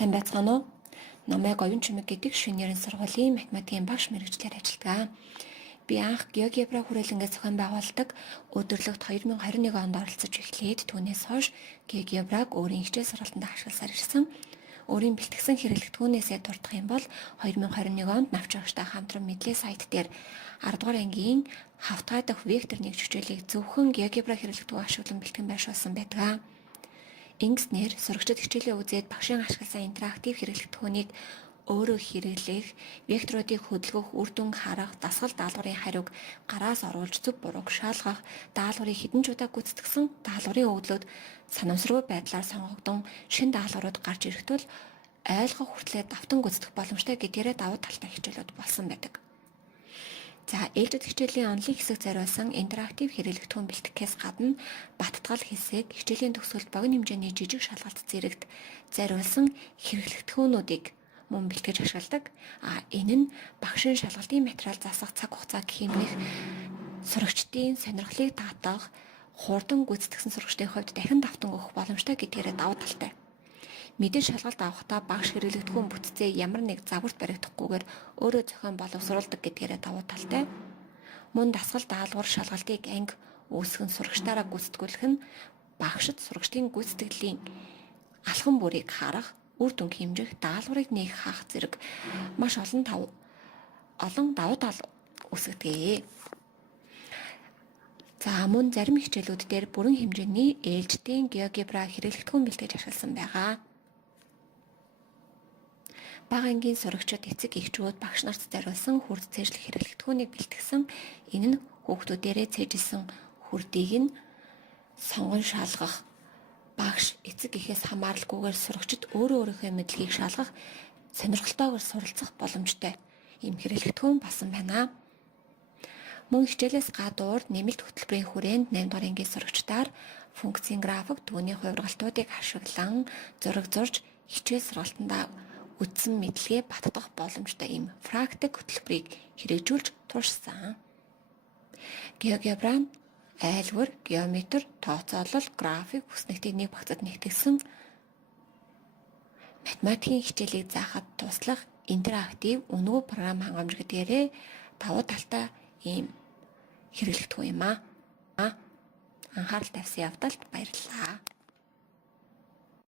Сайн байцгаана уу? Намайг Оюун Чимэг гэдэг шөнийн сургуулийн математикийн багш мэргэжлэр ажилладаг. Би анх GeoGebra хүрээлэнгээ зохион байгуулдаг өдөрлөгт 2021 онд оролцож эхлээд түүнээс хойш GeoGebra-г өөрийн хичээл сургалтанд ашигласаар ирсэн. Өөрийн бэлтгэсэн хэрэглэгдэхүүнээсээ дурдах юм бол 2021 онд навч агштай хамтран мэдлээ сайт дээр 10 дугаар ангийн хавтгай дахь вектор нэг хичээлийг зөвхөн GeoGebra хэрэглэгдэхүүн ашиглан бэлтгэн байршуулсан байдаг. Ингэснээр сурагчид хичээлээ үзээд багшийн ашигласан интерактив хэрэглэгдэхүүнийг өөрөө хэрэглэх, векторуудыг хөдөлгөх, үр дүн харах, дасгал даалгаврын хариуг гараас оруулж зөв бурууг шалгах, даалгаврыг хэдэн ч удаа гүйцэтгэсэн даалгаврын өгдлүүд санамсаргүй байдлаар сонгогдсон шинэ даалгаврууд гарч ирэхдээ ойлгох хүртлээр давтан гүйцэтгэх боломжтой гэдгээрээ давуу талтай хичээлүүд болсон байдаг. За, ээлжид хичээлийн онлын хэсэг зориулсан интерактив хэрэглэгдэхүүн бэлтгэхээс гадна баттгал хэсэг, хичээлийн төгсгөлд богино хэмжээний жижиг шалгалт зэрэгт зориулсан хэрэглэгдэхүүнүүдийг мөн бэлтгэж ашигладаг. Энэ нь багшийн шалгалтын материал засах цаг хугацааг хэмнэх, сурагчдын сонирхлыг татах, хурдан гүйцэтгсэн сурагчдын хувьд дахин давтан өгөх боломжтой гэдгээрээ давуу талтай. Мэдээ шалгалт авахдаа багш хэрэглэгдэхүүн бүтцээ ямар нэг загварт баригдахгүйгээр өөрөө зохион боловсруулдаг гэдгээрээ давуу талтай. Мөн дасгал даалгавар шалгалтыг анги үүсгэн сурагчдаараа гүйцэтгүүлэх нь багшид сурагчдын гүйцэтгэлийн алхам бүрийг харах, үр дүн хэмжих, даалгаврыг нээх хаах зэрэг маш олон давуу тал үүсгэдэг. За, мөн зарим хичээлүүд дээр бүрэн хэмжээний ээлжидийн GeoGebra хэрэглэгдэхүүн бэлтгэж ашигласан байгаа. Бага ангийн сурагчид, эцэг эхчүүд багш нарт зориулсан хүрд цээжлэх хэрэглэгдэхүүнийг бэлтгэсэн. Энэ нь хүүхдүүдээрээ цээжилсэн хүрдийг нь сонгон шалгах, багш, эцэг эхээс хамааралгүйгээр сурагчид өөрийнхөө мэдлэгийг шалгах, сонирхолтойгоор суралцах боломжтой ийм хэрэглэгдэхүүн басан байна. Мөн хичээлээс гадуур нэмэлт хөтөлбөрийн хүрээнд 8 дугаар ангийн сурагчдаар функцийн график, түүний хувиргалтуудыг ашиглан зураг зурж хичээл сургалтандаа үтсэн мэдлэгээ баттгах боломжтой ийм практик хөтөлбөрийг хэрэгжүүлж туршсан. GeoGebra нь айлгуур, геометр, тооцоолол, график хүснэгтийг нэг багцад нэгтгэсэн математикийн хичээлийг заахад туслах интерактив үнэгүй програм хангамж гэдгээрээ давуу талтай ийм хэрэглэгдэхүүн юм аа. Анхаарал тавьсан явдалд баярлалаа.